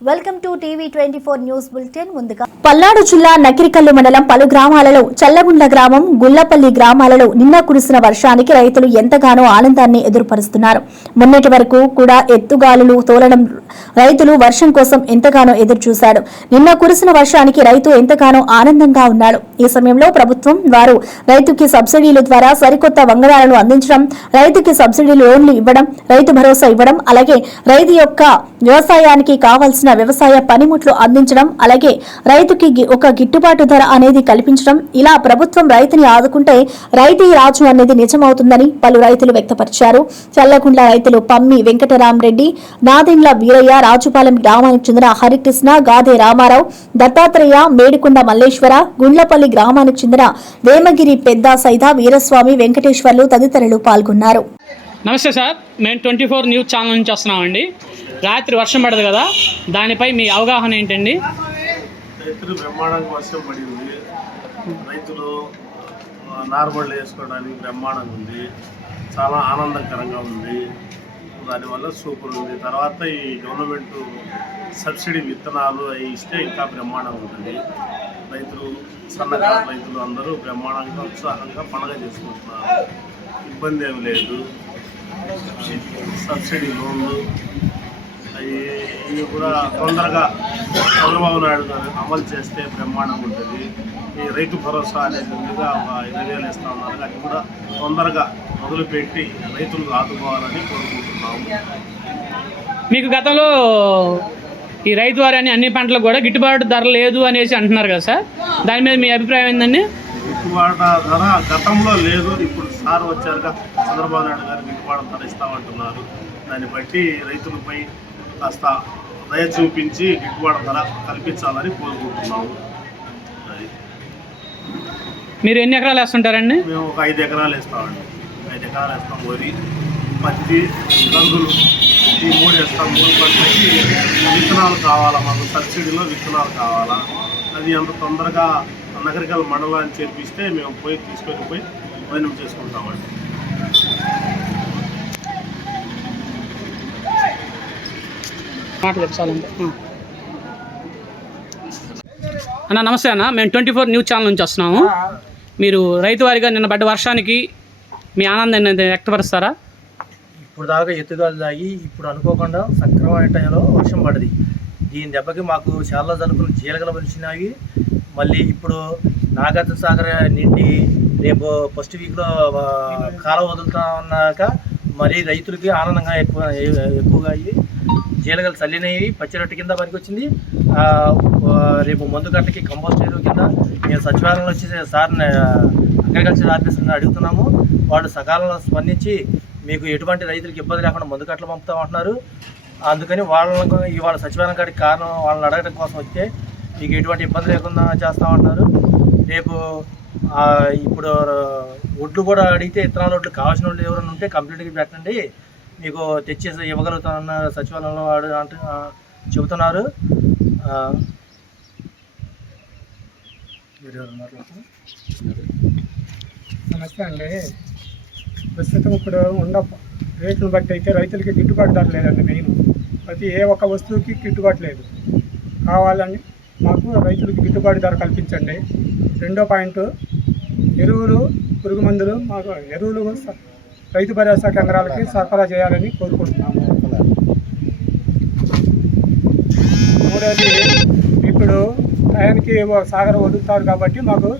Welcome to TV twenty four news bulletin. ముందుగా పల్నాడు జిల్లా నకిరికల్లు మండలం పలు గ్రామాలలో చల్లగుండ్ల గ్రామం గుల్లపల్లి గ్రామాలలో నిన్న కురిసిన వర్షానికి రైతులు ఎంతగానో ఆనందాన్ని ఎదురుపరుస్తున్నారు. మొన్నటి వరకు కూడా ఎత్తుగాలులు తోలడం రైతులు వర్షం కోసం ఎంతగానో ఎదురు చూశాడు నిన్న కురిసిన వర్షానికి రైతు ఎంతగానో ఆనందంగా ఉన్నాడు. ఈ సమయంలో ప్రభుత్వం వారు రైతుకి సబ్సిడీల ద్వారా సరికొత్త వంగడాలను అందించడం రైతుకి సబ్సిడీ లోన్లు ఇవ్వడం రైతు భరోసా ఇవ్వడం అలాగే రైతు యొక్క వ్యవసాయానికి కావాల్సిన వ్యవసాయ పనిముట్లు అందించడం అలాగే రైతుకి ఒక గిట్టుబాటు ధర అనేది కల్పించడం ఇలా ప్రభుత్వం రైతుని ఆదుకుంటే రైతు రాజు అనేది నిజమవుతుందని పలు రైతులు వ్యక్తపరిచారు. చల్లకుండ రైతులు పమ్మి వెంకటరామరెడ్డి నాదెండ్ల వీరయ్య రాజుపాలెం గ్రామానికి చెందిన హరికృష్ణ గాదే రామారావు దత్తాత్రేయ మేడికొండ మల్లేశ్వర గుండ్లపల్లి గ్రామానికి చెందిన వేమగిరి పెద్ద సైద వీరస్వామి వెంకటేశ్వర్లు తదితరులు పాల్గొన్నారు. నమస్తే సార్ మేము ట్వంటీ ఫోర్ న్యూస్ ఛానల్ నుంచి వస్తున్నామండి. రాత్రి వర్షం పడదు కదా? దానిపై మీ అవగాహన ఏంటండి? రైతులు బ్రహ్మాండంగా వర్షం పడింది. రైతులు నార్మల్ వేసుకోవడానికి బ్రహ్మాండంగా ఉంది. చాలా ఆనందకరంగా ఉంది. దానివల్ల సూపర్ ఉంది. తర్వాత ఈ గవర్నమెంట్ సబ్సిడీ విత్తనాలు అవి ఇస్తే ఇంకా బ్రహ్మాండంగా ఉంటుంది. రైతులు సన్నకారు రైతులు అందరూ బ్రహ్మాండంగా ఉత్సాహంగా పండగ చేసుకుంటున్నారు. ఇబ్బంది ఏమి లేదు. సబ్సిడీ లోన్లు ఇవి కూడా తొందరగా చంద్రబాబు నాయుడు గారు అమలు చేస్తే బ్రహ్మాండంగా ఉంటుంది. ఈ రైతు భరోసా అనేది ఉందిగా ఒక ఇరవై వేలు ఇస్తా ఉన్నారు. అది కూడా తొందరగా మొదలుపెట్టి రైతులకు ఆదుకోవాలని కోరుకుంటున్నాము. మీకు గతంలో ఈ రైతు వారి అని అన్ని పంటలకు కూడా గిట్టుబాటు ధర లేదు అనేసి అంటున్నారు కదా సార్. దాని మీద మీ అభిప్రాయం ఏందండి? గిట్టుబాటు ధర గతంలో లేదు ఇప్పుడు సార్ వచ్చారుగా చంద్రబాబు నాయుడు గారు గిట్టుబాటు ధర ఇస్తామంటున్నారు. దాన్ని బట్టి రైతులపై కాస్త దయ చూపించి గిట్టుబాటు ధర కల్పించాలని కోరుకుంటున్నాము. మీరు ఎన్ని ఎకరాలు వేస్తుంటారండి? మేము ఒక ఐదు ఎకరాలు వేస్తామండి. ఐదు ఎకరాలు వేస్తాం. వరి పత్తి కందులు ఈ మూడు వేస్తాం. మూడు పంటలకి విత్తనాలు కావాలా మాకు? సబ్సిడీలో విత్తనాలు కావాలా? అది అంత తొందరగా నగరికల్ మండలాన్ని చేర్పిస్తే మేము పోయి తీసుకొని పోయి వైనం చేసుకుంటామండి. మాట చెప్పాలంటే. అన్న నమస్తే అన్న. మేము ట్వంటీ ఫోర్ న్యూస్ ఛానల్ నుంచి వస్తున్నాము. మీరు రైతు వారిగా నిన్న పడ్డ వర్షానికి మీ ఆనందాన్ని వ్యక్తపరుస్తారా? ఇప్పుడు దాకా ఎత్తుగాలు తాగి ఇప్పుడు అనుకోకుండా సక్రమైన టైంలో వర్షం పడింది దీని దెబ్బకి మాకు చాలా జలుపులు జీలగలు వచ్చినాయి మళ్ళీ ఇప్పుడు నాగార్జున సాగర్ నిండి రేపు ఫస్ట్ వీక్లో కాలం వదులుతా ఉన్నాక మరి రైతులకి ఆనందంగా ఎక్కువ ఎక్కువగా అయ్యి జీలగలు చల్లినవి పచ్చిరొట్టు కింద పనికి వచ్చింది రేపు మందు గంటకి కంపోస్ట్ ఎరువు కింద మేము సచివాలయంలో వచ్చి సార్ని అగ్రికల్చర్ ఆఫీసర్ని అడుగుతున్నాము. వాళ్ళు సకాలంలో స్పందించి మీకు ఎటువంటి రైతులకు ఇబ్బంది లేకుండా మందు కట్టలు పంపుతామంటున్నారు అందుకని వాళ్ళకు ఇవాళ సచివాలయం కాడికి కారణం వాళ్ళని అడగడం కోసం వస్తే మీకు ఎటువంటి ఇబ్బంది లేకుండా చేస్తామంటున్నారు రేపు ఇప్పుడు ఒడ్లు కూడా అడిగితే ఇత్తనాల ఒడ్లు కావాల్సిన వాళ్ళు ఎవరైనా ఉంటే కంప్లీట్గా పెట్టండి. మీకు తెచ్చేసి ఇవ్వగలుగుతానన్న సచివాలయంలో వాడు అంటూ చెబుతున్నారు. మీరు నమస్తే అండి. ప్రస్తుతం ఇప్పుడు ఉన్న రేట్లను బట్టి అయితే రైతులకి గిట్టుబాటు ధర లేదండి మెయిన్ ప్రతి ఏ ఒక్క వస్తువుకి గిట్టుబాటు లేదు. కావాలని మాకు రైతులకి గిట్టుబాటు ధర కల్పించండి. రెండో పాయింట్ ఎరువులు పురుగు మందులు మాకు ఎరువులు రైతు భరోసా కేంద్రాలకి సరఫరా చేయాలని కోరుకుంటున్నాము. మూడోది ఇప్పుడు టయానికి సాగర వదులుతారు కాబట్టి మాకు